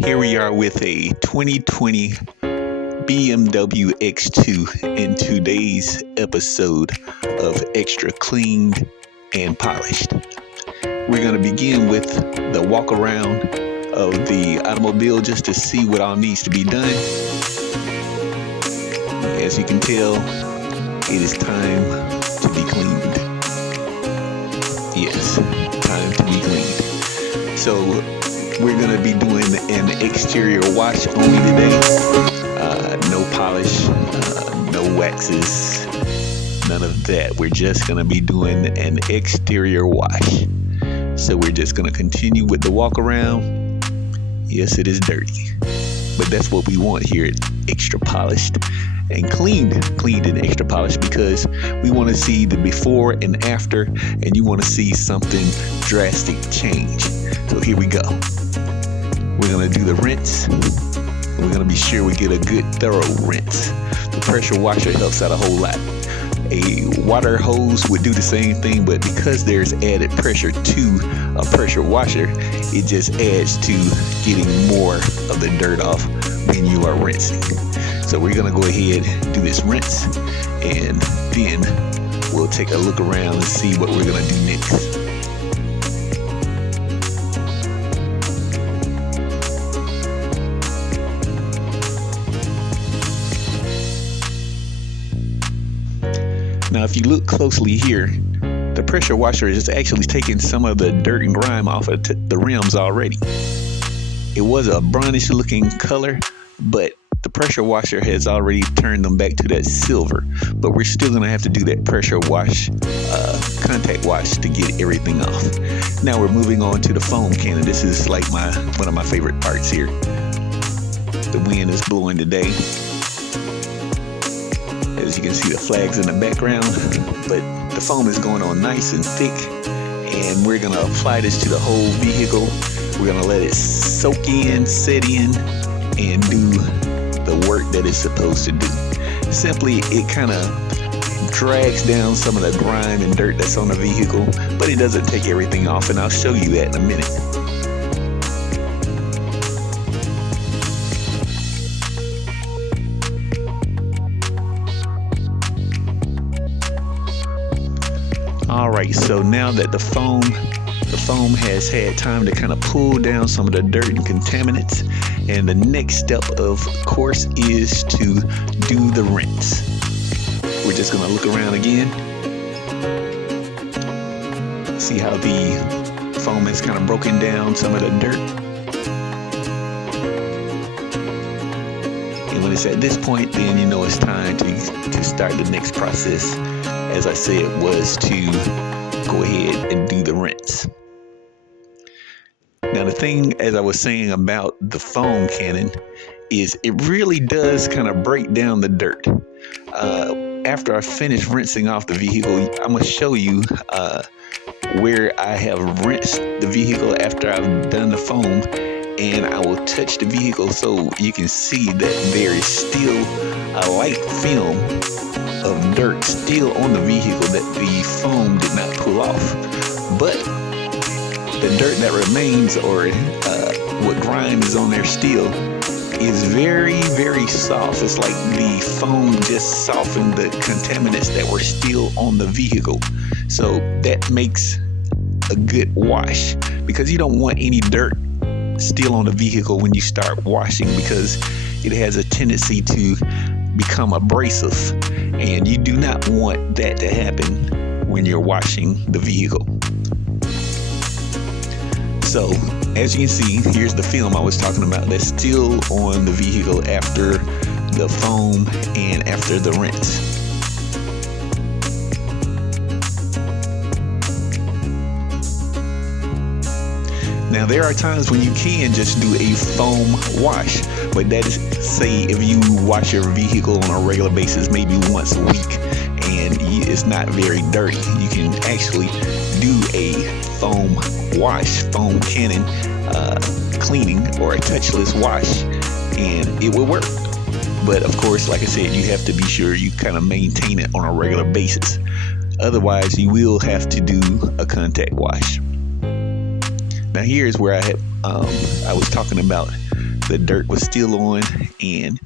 Here we are with a 2020 Bmw X2 in today's episode of Extra Cleaned and Polished. We're going to begin with the walk around of the automobile just to see what all needs to be done. As you can tell, it is time to be cleaned. Yes, time to be cleaned. So we're going to be doing an exterior wash only today. No polish, no waxes, none of that. We're just going to be doing an exterior wash. So we're just going to continue with the walk around. Yes, it is dirty, but that's what we want here at Extra Polished and cleaned and extra polished, because we want to see the before and after, and you want to see something drastic change. So here we go. We're going to do the rinse. We're going to be sure we get a good thorough rinse. The pressure washer helps out a whole lot. A water hose would do the same thing, but because there's added pressure to a pressure washer, it just adds to getting more of the dirt off when you are rinsing. So we're going to go ahead and do this rinse, and then we'll take a look around and see what we're going to do next. Now, if you look closely here, the pressure washer is actually taking some of the dirt and grime off of the rims already. It was a brownish looking color, but the pressure washer has already turned them back to that silver. But we're still going to have to do that pressure wash, contact wash, to get everything off. Now we're moving on to the foam cannon. This is like one of my favorite parts here. The wind is blowing today. As you can see, the flags in the background, but the foam is going on nice and thick, and we're going to apply this to the whole vehicle. We're going to let it soak in, set in, and do the work that it's supposed to do. Simply, it kind of drags down some of the grime and dirt that's on the vehicle, but it doesn't take everything off, and I'll show you that in a minute. Alright, so now that the foam has had time to kind of pull down some of the dirt and contaminants, and the next step, of course, is to do the rinse. We're just going to look around again, see how the foam has kind of broken down some of the dirt. And when it's at this point, then you know it's time to start the next process. As I said, was to go ahead and do the rinse. Now, the thing, as I was saying about the foam cannon, is it really does kind of break down the dirt. After I finish rinsing off the vehicle, I'm going to show you where I have rinsed the vehicle after I've done the foam, and I will touch the vehicle so you can see that there is still a light film of dirt still on the vehicle that the foam did not pull off. But the dirt that remains, or what grime is on there still, is very, very soft. It's like the foam just softened the contaminants that were still on the vehicle. So that makes a good wash, because you don't want any dirt still on the vehicle when you start washing, because it has a tendency to become abrasive, and you do not want that to happen when you're washing the vehicle. So as you can see, here's the film I was talking about that's still on the vehicle after the foam and after the rinse. Now, there are times when you can just do a foam wash, but that is, say, if you wash your vehicle on a regular basis, maybe once a week, and it's not very dirty, you can actually do a foam wash, foam cannon cleaning, or a touchless wash, and it will work. But of course, like I said, you have to be sure you kind of maintain it on a regular basis. Otherwise, you will have to do a contact wash. Now here's where I was talking about the dirt was still on, and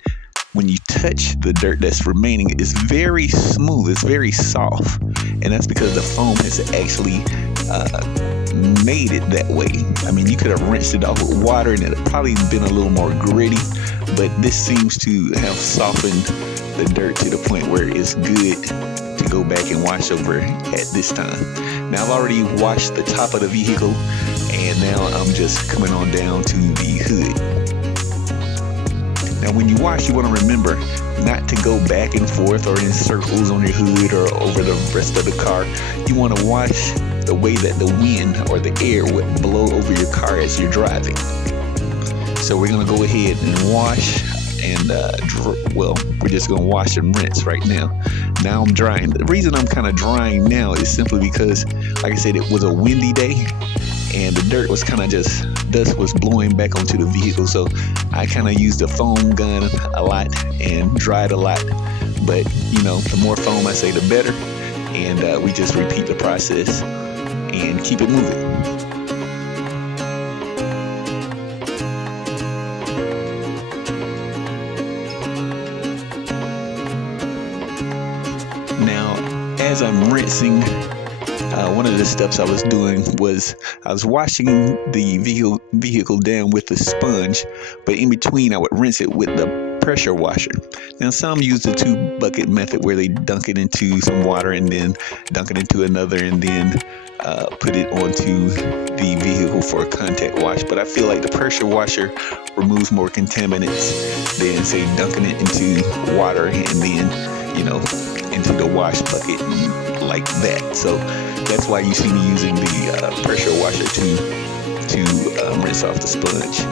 when you touch the dirt that's remaining, it's very smooth, it's very soft, and that's because the foam has actually made it that way. I mean, you could have rinsed it off with water and it would probably been a little more gritty, but this seems to have softened the dirt to the point where it's good to go back and wash over at this time. Now, I've already washed the top of the vehicle, and now I'm just coming on down to the hood. Now, when you wash, you want to remember not to go back and forth or in circles on your hood or over the rest of the car. You want to wash the way that the wind or the air would blow over your car as you're driving. So we're going to go ahead and wash, and we're just going to wash and rinse right now. Now I'm drying. The reason I'm kind of drying now is simply because, like I said, it was a windy day, and the dirt was kind of just, dust was blowing back onto the vehicle. So I kind of used the foam gun a lot and dried a lot. But, you know, the more foam I say, the better. And we just repeat the process and keep it moving. Now, as I'm rinsing, one of the steps I was doing was I was washing the vehicle down with the sponge, but in between I would rinse it with the pressure washer. Now, some use the 2-bucket method where they dunk it into some water and then dunk it into another and then put it onto the vehicle for a contact wash. But I feel like the pressure washer removes more contaminants than, say, dunking it into water and then, you know, into the wash bucket like that. So that's why you see me using the pressure washer to rinse off the sponge.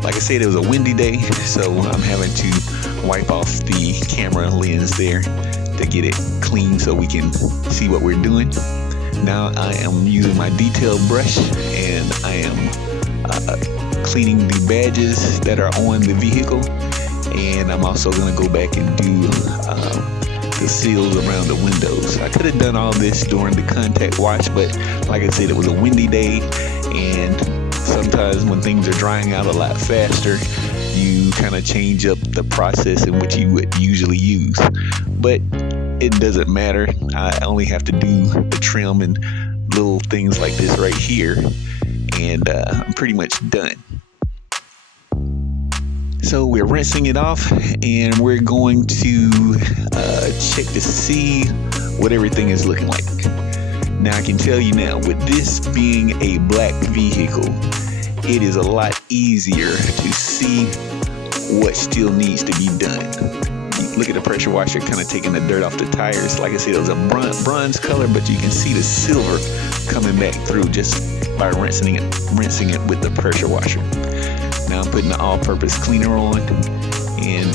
Like I said, it was a windy day, so I'm having to wipe off the camera lens there to get it clean so we can see what we're doing. Now I am using my detail brush, and I am cleaning the badges that are on the vehicle, and I'm also going to go back and do the seals around the windows. I could have done all this during the contact wash, but like I said, it was a windy day, and sometimes when things are drying out a lot faster, you kind of change up the process in which you would usually use. But it doesn't matter. I only have to do the trim and little things like this right here, and I'm pretty much done. So we're rinsing it off, and we're going to check to see what everything is looking like. Now, I can tell you now, with this being a black vehicle, it is a lot easier to see what still needs to be done. You look at the pressure washer kind of taking the dirt off the tires. Like I said, it was a bronze color, but you can see the silver coming back through just by rinsing it with the pressure washer. Now I'm putting the all-purpose cleaner on, and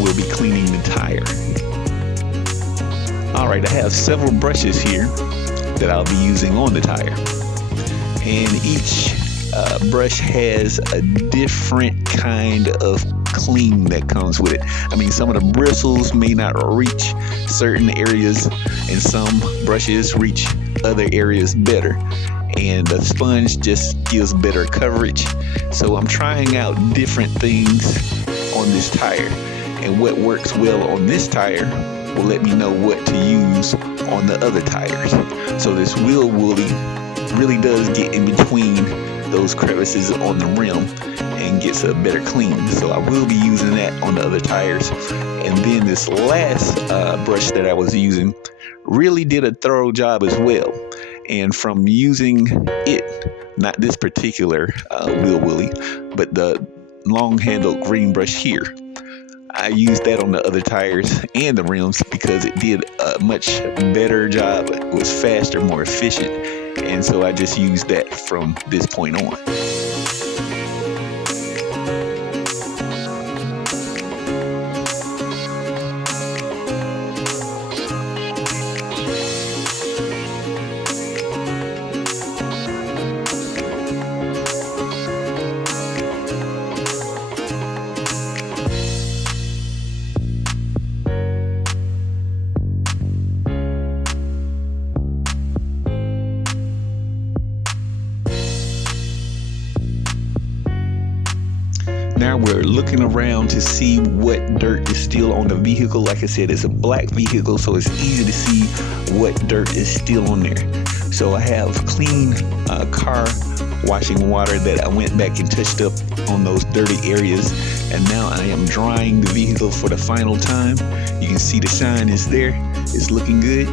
we'll be cleaning the tire. Alright, I have several brushes here that I'll be using on the tire, and each brush has a different kind of clean that comes with it. I mean, some of the bristles may not reach certain areas, and some brushes reach other areas better, and the sponge just gives better coverage. So I'm trying out different things on this tire, and what works well on this tire will let me know what to use on the other tires. So this wheel woolly really does get in between those crevices on the rim and gets a better clean. So I will be using that on the other tires. And then this last brush that I was using really did a thorough job as well. And from using it, not this particular wheel woolly, but the long-handled green brush here, I used that on the other tires and the rims because it did a much better job. It was faster, more efficient, And so I just use that from this point on. Now we're looking around to see what dirt is still on the vehicle. Like I said, it's a black vehicle, so it's easy to see what dirt is still on there. So I have clean car washing water that I went back and touched up on those dirty areas. And now I am drying the vehicle for the final time. You can see the shine is there. It's looking good.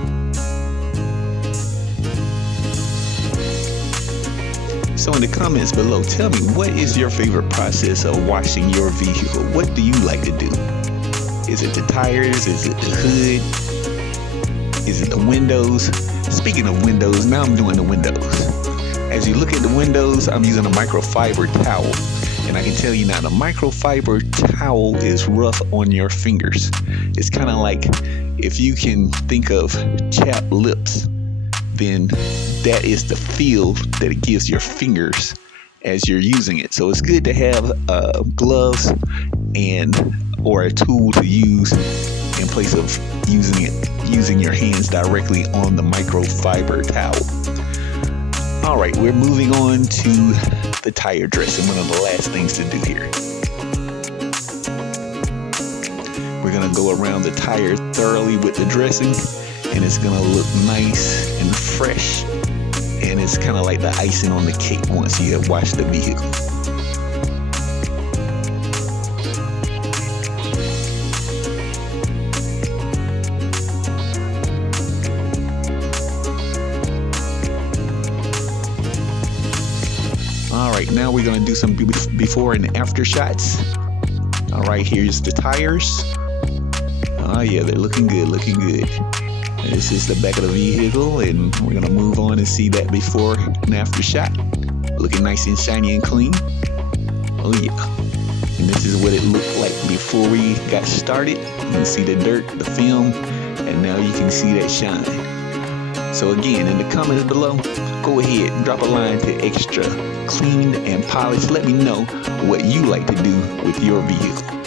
So in the comments below, tell me, what is your favorite process of washing your vehicle? What do you like to do? Is it the tires? Is it the hood? Is it the windows? Speaking of windows, now I'm doing the windows. As you look at the windows, I'm using a microfiber towel. And I can tell you now, the microfiber towel is rough on your fingers. It's kind of like if you can think of chapped lips, then that is the feel that it gives your fingers as you're using it. So it's good to have gloves or a tool to use in place of using your hands directly on the microfiber towel. All right, we're moving on to the tire dressing, one of the last things to do here. We're gonna go around the tire thoroughly with the dressing, and it's gonna look nice and fresh, and it's kind of like the icing on the cake once you have washed the vehicle. All right, now we're gonna do some before and after shots. All right, here's the tires. Oh yeah, they're looking good, looking good. This is the back of the vehicle, and we're gonna move on and see that before and after shot. Looking nice and shiny and clean. Oh yeah. And this is what it looked like before we got started. You can see the dirt, the film, and now you can see that shine. So again, in the comments below, go ahead and drop a line to extra cleaned and polished. Let me know what you like to do with your vehicle.